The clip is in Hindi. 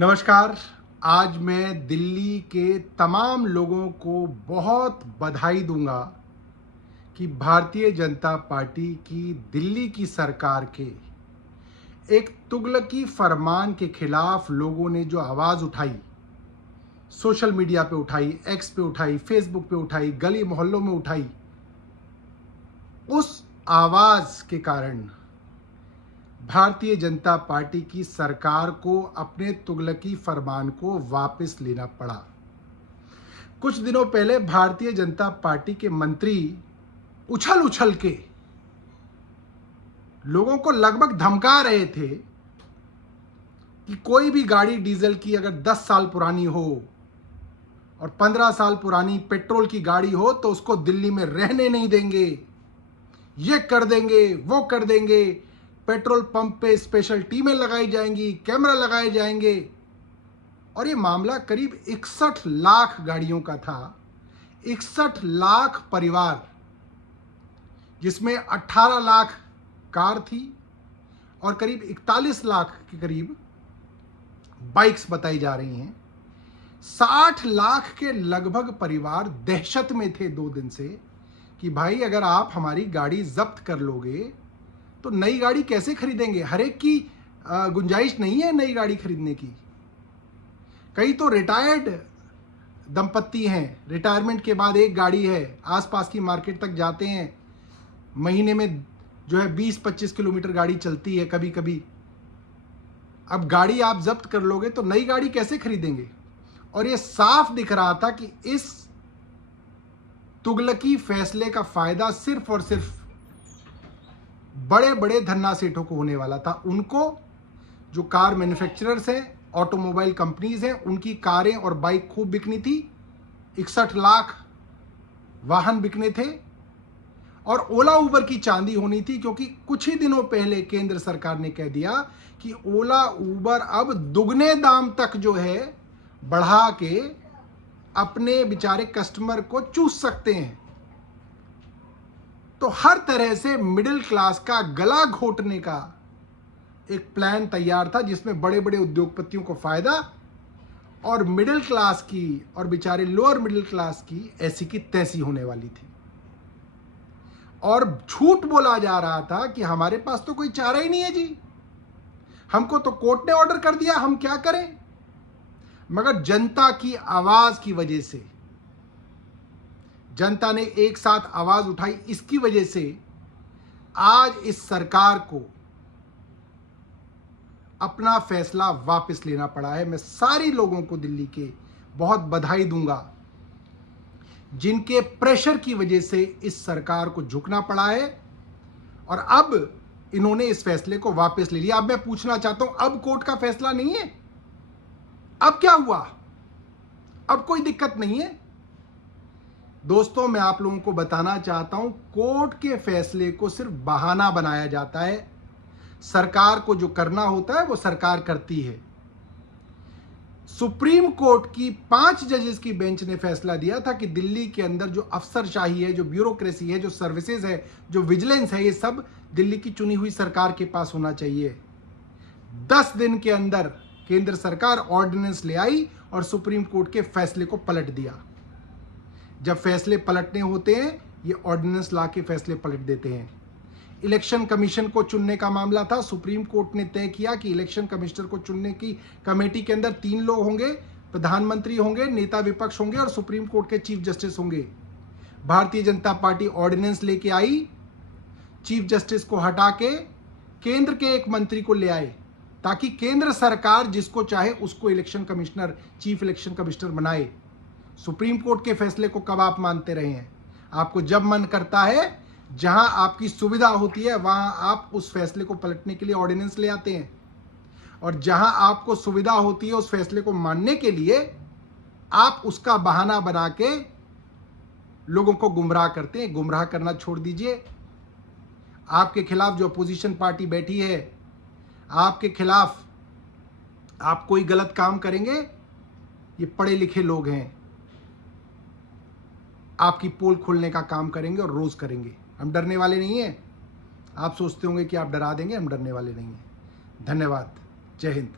नमस्कार। आज मैं दिल्ली के तमाम लोगों को बहुत बधाई दूंगा कि भारतीय जनता पार्टी की दिल्ली की सरकार के एक तुगलकी फरमान के खिलाफ लोगों ने जो आवाज़ उठाई, सोशल मीडिया पे उठाई, एक्स पे उठाई, फेसबुक पे उठाई, गली मोहल्लों में उठाई, उस आवाज़ के कारण भारतीय जनता पार्टी की सरकार को अपने तुगलकी फरमान को वापस लेना पड़ा। कुछ दिनों पहले भारतीय जनता पार्टी के मंत्री उछल उछल के लोगों को लगभग धमका रहे थे कि कोई भी गाड़ी डीजल की अगर 10 साल पुरानी हो और 15 साल पुरानी पेट्रोल की गाड़ी हो तो उसको दिल्ली में रहने नहीं देंगे, ये कर देंगे, वो कर देंगे, पेट्रोल पंप पे स्पेशल टीमें लगाई जाएंगी, कैमरा लगाए जाएंगे। और ये मामला करीब 61 लाख गाड़ियों का था। 61 लाख परिवार, जिसमें 18 लाख कार थी और करीब 41 लाख के करीब बाइक्स बताई जा रही हैं। 60 लाख के लगभग परिवार दहशत में थे 2 दिन से कि भाई अगर आप हमारी गाड़ी जब्त कर लोगे तो नई गाड़ी कैसे खरीदेंगे। हर एक की गुंजाइश नहीं है नई गाड़ी खरीदने की। कई तो रिटायर्ड दंपत्ति हैं, रिटायरमेंट के बाद एक गाड़ी है, आसपास की मार्केट तक जाते हैं, महीने में जो है 20-25 किलोमीटर गाड़ी चलती है कभी कभी। अब गाड़ी आप जब्त कर लोगे तो नई गाड़ी कैसे खरीदेंगे। और ये साफ दिख रहा था कि इस तुगलकी फैसले का फायदा सिर्फ और सिर्फ बड़े बड़े धन्ना सेठों को होने वाला था। उनको, जो कार मैन्युफैक्चरर्स हैं, ऑटोमोबाइल कंपनीज हैं, उनकी कारें और बाइक खूब बिकनी थी। 61 लाख वाहन बिकने थे और ओला उबर की चांदी होनी थी, क्योंकि कुछ ही दिनों पहले केंद्र सरकार ने कह दिया कि ओला उबर अब दुगने दाम तक जो है बढ़ा के अपने बेचारे कस्टमर को चूस सकते हैं। तो हर तरह से मिडिल क्लास का गला घोटने का एक प्लान तैयार था, जिसमें बड़े बड़े उद्योगपतियों को फायदा और मिडिल क्लास की और बेचारे लोअर मिडिल क्लास की ऐसी की तैसी होने वाली थी। और झूठ बोला जा रहा था कि हमारे पास तो कोई चारा ही नहीं है जी, हमको तो कोर्ट ने ऑर्डर कर दिया, हम क्या करें। मगर जनता की आवाज की वजह से, जनता ने एक साथ आवाज उठाई, इसकी वजह से आज इस सरकार को अपना फैसला वापस लेना पड़ा है। मैं सारे लोगों को दिल्ली के बहुत बधाई दूंगा जिनके प्रेशर की वजह से इस सरकार को झुकना पड़ा है और अब इन्होंने इस फैसले को वापस ले लिया। अब मैं पूछना चाहता हूं, अब कोर्ट का फैसला नहीं है, अब क्या हुआ, अब कोई दिक्कत नहीं है। दोस्तों, मैं आप लोगों को बताना चाहता हूं, कोर्ट के फैसले को सिर्फ बहाना बनाया जाता है। सरकार को जो करना होता है वो सरकार करती है। सुप्रीम कोर्ट की 5 जजेस की बेंच ने फैसला दिया था कि दिल्ली के अंदर जो अफसरशाही है, जो ब्यूरोक्रेसी है, जो सर्विसेज है, जो विजिलेंस है, ये सब दिल्ली की चुनी हुई सरकार के पास होना चाहिए। 10 दिन के अंदर केंद्र सरकार ऑर्डिनेंस ले आई और सुप्रीम कोर्ट के फैसले को पलट दिया। जब फैसले पलटने होते हैं, ये ऑर्डिनेंस ला के फैसले पलट देते हैं। इलेक्शन कमीशन को चुनने का मामला था, सुप्रीम कोर्ट ने तय किया कि इलेक्शन कमिश्नर को चुनने की कमेटी के अंदर 3 लोग होंगे, प्रधानमंत्री होंगे, नेता विपक्ष होंगे और सुप्रीम कोर्ट के चीफ जस्टिस होंगे। भारतीय जनता पार्टी ऑर्डिनेंस लेके आई, चीफ जस्टिस को हटा के केंद्र के एक मंत्री को ले आए, ताकि केंद्र सरकार जिसको चाहे उसको election commissioner, chief election commissioner बनाए। सुप्रीम कोर्ट के फैसले को कब आप मानते रहे हैं? आपको जब मन करता है, जहां आपकी सुविधा होती है, वहां आप उस फैसले को पलटने के लिए ऑर्डिनेंस ले आते हैं, और जहां आपको सुविधा होती है उस फैसले को मानने के लिए आप उसका बहाना बना के लोगों को गुमराह करते हैं। गुमराह करना छोड़ दीजिए। आपके खिलाफ जो अपोजिशन पार्टी बैठी है, आपके खिलाफ आप कोई गलत काम करेंगे, ये पढ़े लिखे लोग हैं, आपकी पोल खोलने का काम करेंगे और रोज करेंगे। हम डरने वाले नहीं हैं। आप सोचते होंगे कि आप डरा देंगे, हम डरने वाले नहीं हैं। धन्यवाद। जय हिंद।